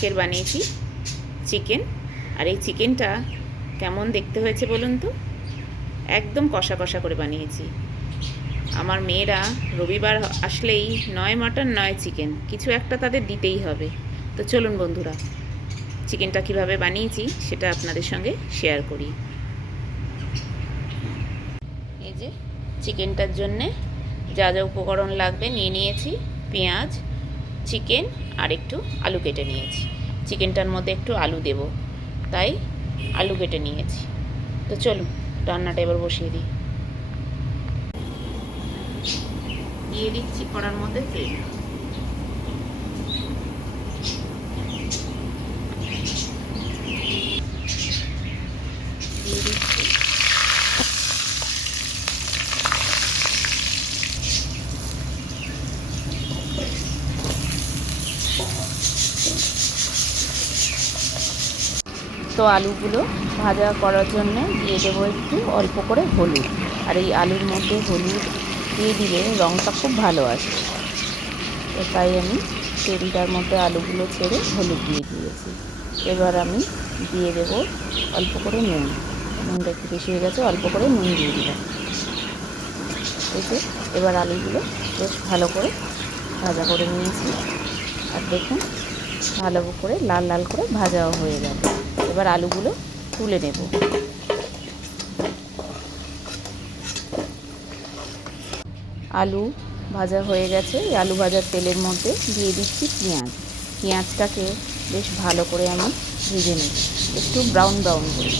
আজকের বানিয়েছি চিকেন। আর এই চিকেনটা কেমন দেখতে হয়েছে বলুন তো? একদম কষা কষা করে বানিয়েছি। আমার মেয়েরা রবিবার আসলেই নয় মাটন নয় চিকেন, কিছু একটা তাদের দিতেই হবে। তো চলুন বন্ধুরা, চিকেনটা কিভাবে বানিয়েছি সেটা আপনাদের সঙ্গে শেয়ার করি। এই যে চিকেনটার জন্যে যা যা উপকরণ লাগবে নিয়ে নিয়েছি। পেঁয়াজ, চিকেন আর একটু আলু কেটে নিয়েছি। চিকেনটার মধ্যে একটু আলু দেব, তাই আলু কেটে নিয়েছি। তো চলুন রান্নাটা এবার বসিয়ে দিই। দিয়ে দিচ্ছি কড়ার মধ্যে তেল। দিয়ে দিচ্ছি তো আলুগুলো ভাজা করার জন্য দিয়ে দেবো একটু অল্প করে হলুদ। আর এই আলুর মধ্যে হলুদ দিয়ে দিলে রঙটা খুব ভালো আসে, তো তাই আমি তেলটার মধ্যে আলুগুলো ছেড়ে হলুদ দিয়ে দিয়েছি। এবার আমি দিয়ে দেব অল্প করে নুন। নুনটা একটু বেশি হয়ে গেছে, অল্প করে নুন দিয়ে দিলাম। এই যে এবার আলুগুলো বেশ ভালো করে ভাজা করে নিয়েছি। আর দেখুন ভালো করে লাল লাল করে ভাজাও হয়ে গেল। এবার আলুগুলো তুলে নেব। আলু ভাজা হয়ে গেছে। এই আলু ভাজার তেলের মধ্যে দিয়ে দিচ্ছি পেঁয়াজ। পেঁয়াজটাকে বেশ ভালো করে আমি ভেজে নেব, একটু ব্রাউন ব্রাউন করে।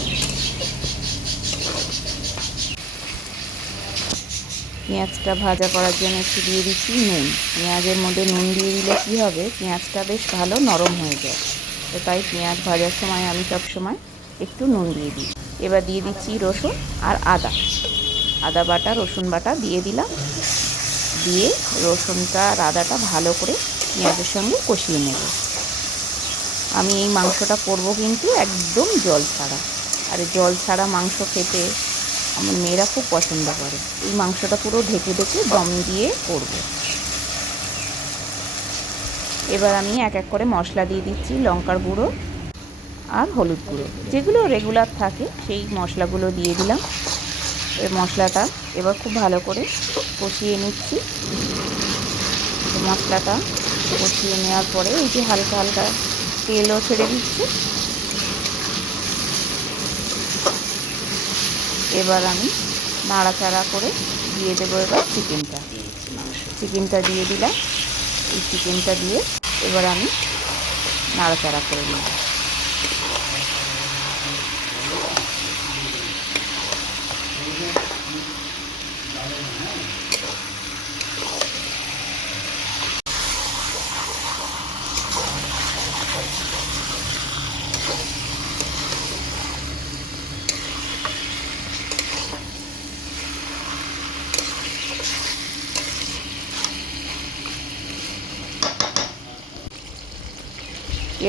পেঁয়াজটা ভাজা করার জন্য একটু দিয়ে দিচ্ছি নুন। পেঁয়াজের মধ্যে নুন দিয়ে দিলে কী হবে, পেঁয়াজটা বেশ ভালো নরম হয়ে যায়। তো তাই পেঁয়াজ ভাজার সময় আমি সব সময় একটু নুন দিয়ে দিই। এবার দিয়ে দিচ্ছি রসুন আর আদা বাটা, রসুন বাটা দিয়ে দিলাম। দিয়ে রসুনটা আর আদাটা ভালো করে পেঁয়াজের সঙ্গে কষিয়ে নেব। আমি এই মাংসটা করব কিন্তু একদম জল ছাড়া। আর জল ছাড়া মাংস খেতে আমার মেয়েরা খুব পছন্দ করে। এই মাংসটা পুরো ঢেকে ঢেকে দম দিয়ে করব। এবার আমি এক এক করে মশলা দিয়ে দিচ্ছি। লঙ্কার গুঁড়ো আর হলুদ গুঁড়ো, যেগুলো রেগুলার থাকে সেই মশলাগুলো দিয়ে দিলাম। এই মশলাটা এবার খুব ভালো করে কষিয়ে নিচ্ছি। মশলাটা কষিয়ে নেওয়ার পরে এই যে হালকা হালকা তেলও ছেড়ে দিচ্ছি। এবার আমি নাড়াচাড়া করে দিয়ে দেবো এবার চিকেনটা দিয়ে দিলাম। এই চিকেনটা দিয়ে এবার আমি নাড়াচাড়া করে নেব।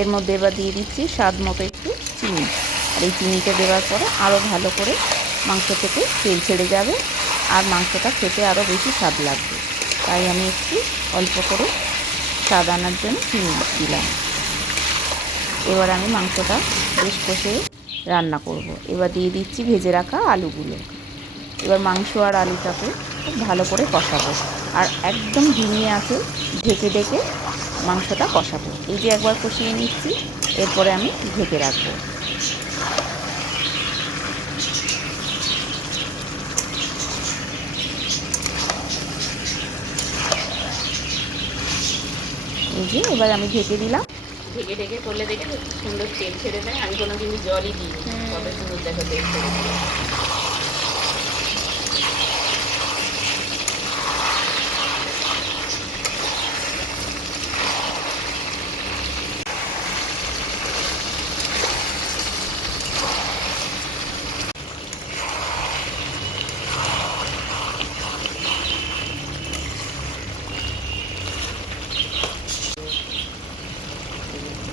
এর মধ্যে এবার দিয়ে দিচ্ছি স্বাদ মতো একটু চিনি। আর এই চিনিটা দেওয়ার পরে আরও ভালো করে মাংস থেকে তেল ছেড়ে যাবে আর মাংসটা খেতে আরও বেশি স্বাদ লাগবে। তাই আমি একটু অল্প করে স্বাদ আনার জন্য চিনি দিলাম। এবার আমি মাংসটা বেশ কষে রান্না করব। এবার দিয়ে দিচ্ছি ভেজে রাখা আলুগুলো। এবার মাংস আর আলুটাকে খুব ভালো করে কষাবো আর একদম ধিমে আঁচে ঢেকে ঢেকে মাংসটা কষাবো। এই যে একবার কষিয়ে নিচ্ছি, এরপরে আমি ঢেকে রাখবো। এই যে এবার আমি ঢেকে দিলাম। ঢেকে ঢেকে করলে দেখে সুন্দর তেল ছেড়ে দেয়। আমি কোনো জিনিস জলই দিই, কত সুন্দর দেখো তেল ছেড়ে দেয়।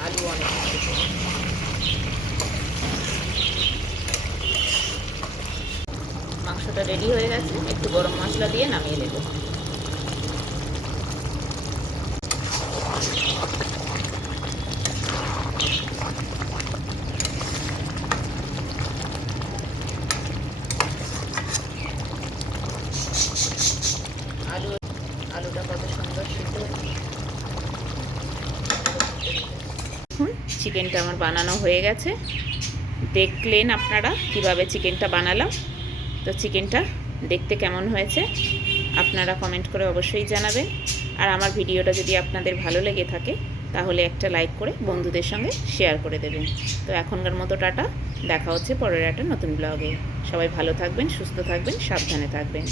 আলু অনেক মাংসটা রেডি হয়ে গেছে। একটু গরম মশলা দিয়ে নামিয়ে নেব। আলুটা কত সুন্দর সিদ্ধ হয়েছে। চিকেনটা আমার বানানো হয়ে গেছে। দেখলেন আপনারা কিভাবে চিকেনটা বানালাম। তো চিকেনটা দেখতে কেমন হয়েছে আপনারা কমেন্ট করে অবশ্যই জানাবেন। আর আমার ভিডিওটা যদি আপনাদের ভালো লেগে থাকে তাহলে একটা লাইক করে বন্ধুদের সঙ্গে শেয়ার করে দেবেন। তো এখনকার মতো টাটা, দেখা হচ্ছে পরের একটা নতুন ব্লগে। সবাই ভালো থাকবেন, সুস্থ থাকবেন, সাবধানে থাকবেন।